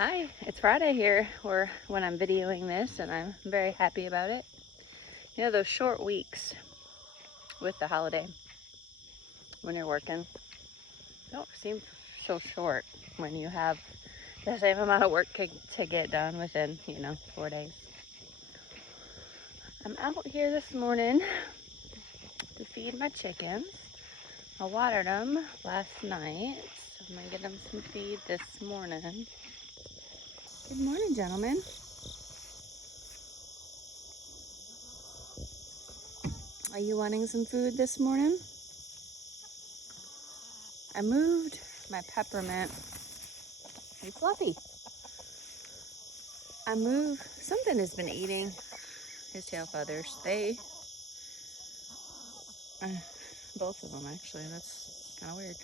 Hi, it's Friday here, or when I'm videoing this, and I'm very happy about it. You know, those short weeks with the holiday when you're working don't seem so short when you have the same amount of work to get done within, 4 days. I'm out here this morning to feed my chickens. I watered them last night, so I'm gonna get them some feed this morning. Good morning, gentlemen. Are you wanting some food this morning? I moved my peppermint. Hey, Fluffy. Something has been eating his tail feathers. Both of them actually, that's kind of weird.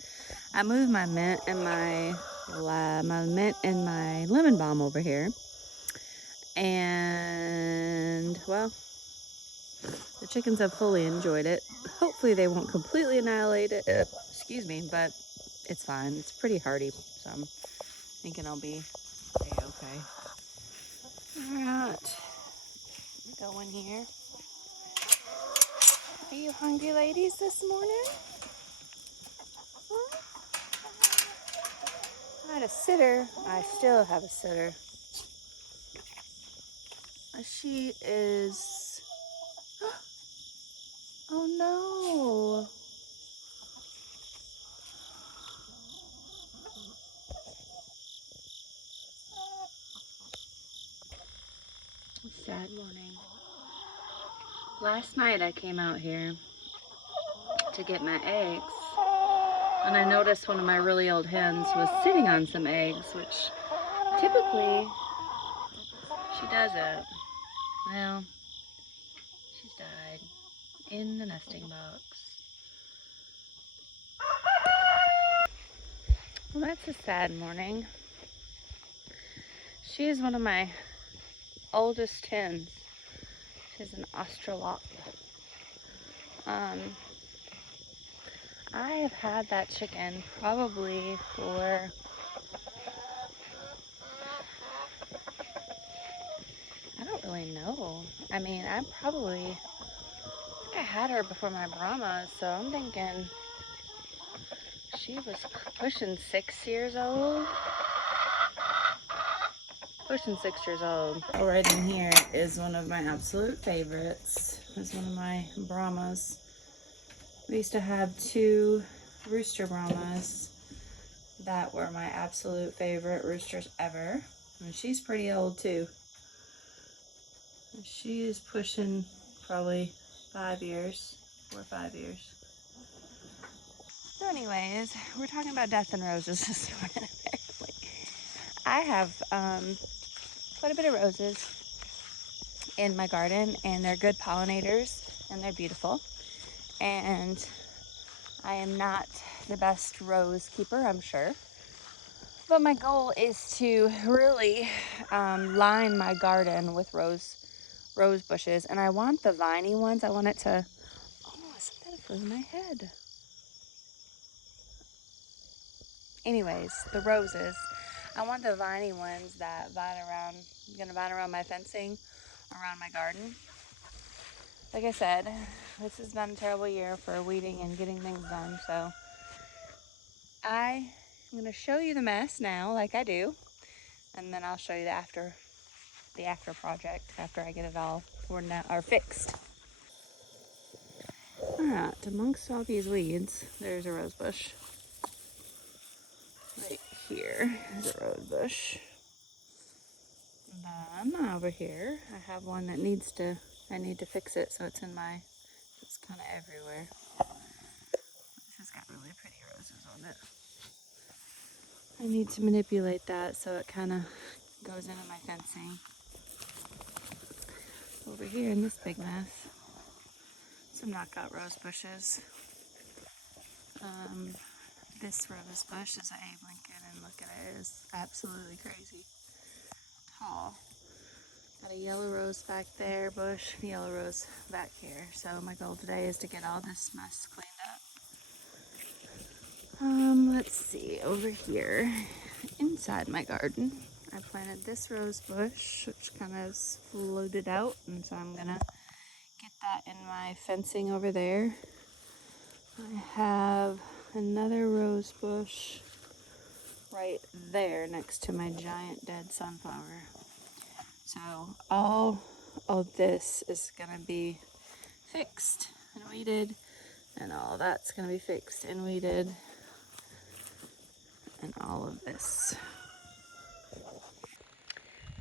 I moved my mint and my lemon balm over here. And, well, the chickens have fully enjoyed it. Hopefully they won't completely annihilate it. Excuse me, but it's fine. It's pretty hardy, so I'm thinking I'll be okay. Alright, go in here. Are you hungry ladies this morning? Huh? I had a sitter. I still have a sitter. She is... Oh no! Sad morning. Last night I came out here to get my eggs, and I noticed one of my really old hens was sitting on some eggs, which typically she doesn't. Well, she's died in the nesting box. Well, that's a sad morning. She is one of my oldest hens. She's an Australorp. I have had that chicken probably for I don't really know. I mean, I think I had her before my Brahmas, so I'm thinking she was pushing 6 years old. Pushing 6 years old. Oh, right in here is one of my absolute favorites. It's one of my Brahmas. We used to have 2 rooster Brahmas that were my absolute favorite roosters ever. And she's pretty old too. She is pushing probably 5 years, 4 or 5 years. So anyways, we're talking about death and roses this morning, apparently. I have quite a bit of roses in my garden, and they're good pollinators, and they're beautiful. And I am not the best rose keeper, I'm sure. But my goal is to really line my garden with rose bushes, and I want the viney ones. I want it to, something flew in my head. Anyways, the roses. I want the viney ones that I'm gonna vine around my fencing, around my garden. Like I said, this has been a terrible year for weeding and getting things done, so I'm gonna show you the mess now, like I do, and then I'll show you the after project, after I get it all torn out or fixed. Alright, amongst all these weeds, there's a rose bush. Right here is a rose bush. And then over here, I have one that I need to fix it, so it's kind of everywhere. This has got really pretty roses on it. I need to manipulate that so it kind of goes into my fencing. Over here in this big mess, some knockout rose bushes. This rose bush is an Abe Lincoln, and look at it, it's absolutely crazy tall. Got a yellow rose back there, bush, yellow rose back here. So my goal today is to get all this mess cleaned up. Let's see, over here, inside my garden, I planted this rose bush, which kind of floated out, and so I'm gonna get that in my fencing over there. I have another rose bush right there next to my giant dead sunflower. So all of this is gonna be fixed and weeded, and all that's gonna be fixed and weeded, and all of this.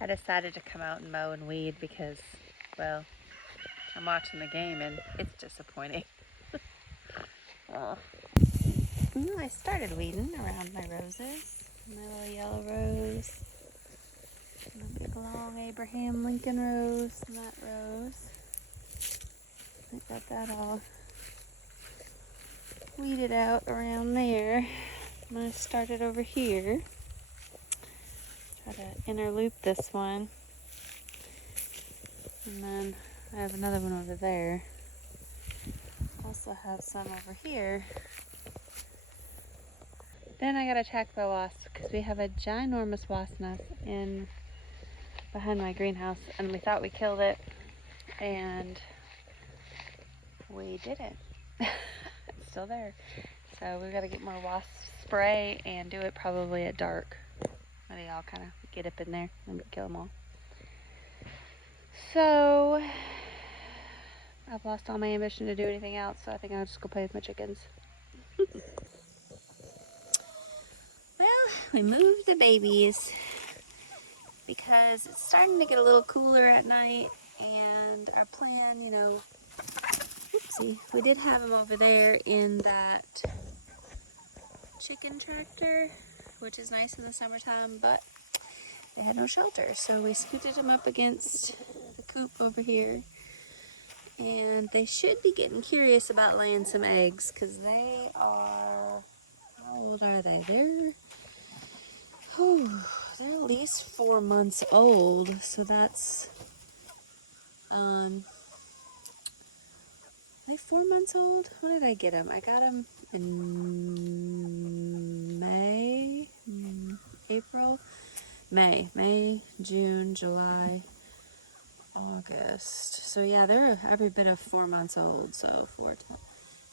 I decided to come out and mow and weed because, well, I'm watching the game and it's disappointing. Oh. I started weeding around my roses. My little yellow rose, and a big long Abraham Lincoln rose, and that rose. I got that all weeded out around there. I'm going to start it over here. Try to interloop this one. And then I have another one over there. Also have some over here. Then I got attacked by wasps because we have a ginormous wasp nest in behind my greenhouse, and we thought we killed it, and we didn't. It's still there. So we've got to get more wasp spray and do it probably at dark. When they all kind of get up in there and kill them all. So I've lost all my ambition to do anything else, so I think I'll just go play with my chickens. Well, we moved the babies because it's starting to get a little cooler at night, and our plan, you know, oopsie, we did have them over there in that chicken tractor, which is nice in the summertime, but they had no shelter, so we scooted them up against the coop over here, and they should be getting curious about laying some eggs because they are, how old are they? They're at least 4 months old, so that's, are they 4 months old? When did I get them? I got them in May, May, June, July, August. So yeah, they're every bit of 4 months old, so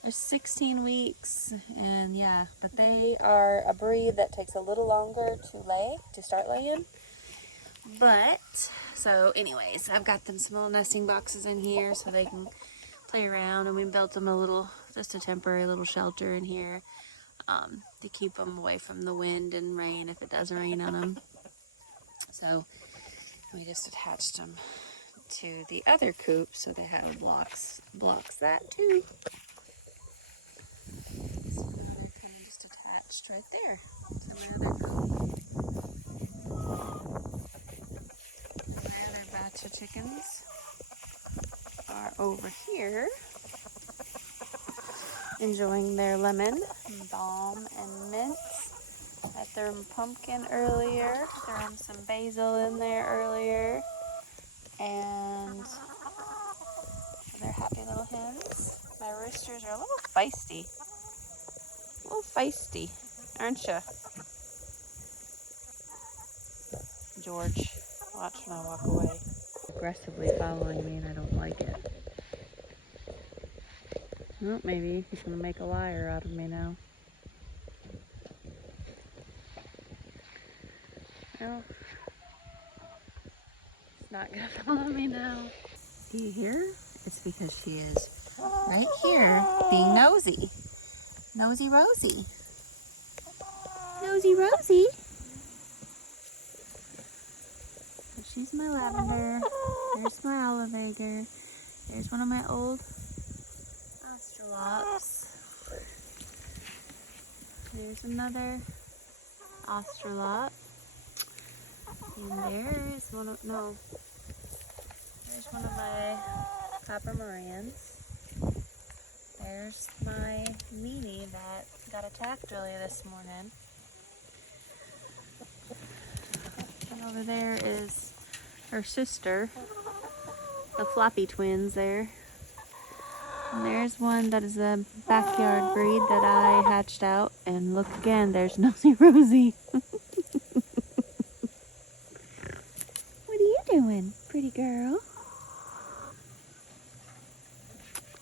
they're 16 weeks, and yeah, but they are a breed that takes a little longer to start laying. But, so anyways, I've got them some little nesting boxes in here so they can play around, and we built them just a temporary little shelter in here to keep them away from the wind and rain if it does rain on them. So we just attached them to the other coop so they have blocks that too. So now they're kind of just attached right there to my other coop. My other batch of chickens are over here enjoying their lemon, balm, and mint. I threw them pumpkin earlier, threw them some basil in there earlier, and they're happy little hens. My roosters are a little feisty, aren't you? George, watch when I walk away. Aggressively following me, and I don't like it. Well, maybe he's gonna make a liar out of me now. No, he's not gonna follow me now. Do you hear? It's because she is right here being nosy. Nosy Rosie. Nosy Rosie. So she's my lavender. There's my olivager. There's one of my old astrolops. There's another astrolop. And there's one of my Papa Morans. There's my meanie that got attacked earlier this morning. And over there is her sister, the floppy twins there. And there's one that is a backyard breed that I hatched out. And look again, there's Nosy Rosie.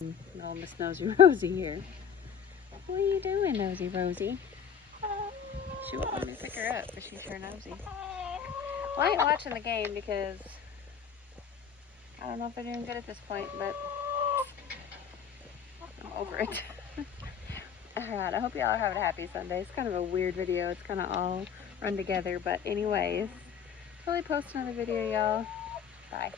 Little Miss Nosy Rosie here. What are you doing, Nosy Rosie? She won't let me pick her up, but she's her nosy. Well, I ain't watching the game because I don't know if they're doing good at this point, but I'm over it. Alright, I hope y'all are having a happy Sunday. It's kind of a weird video. It's kind of all run together, but anyways, totally post another video, y'all. Bye.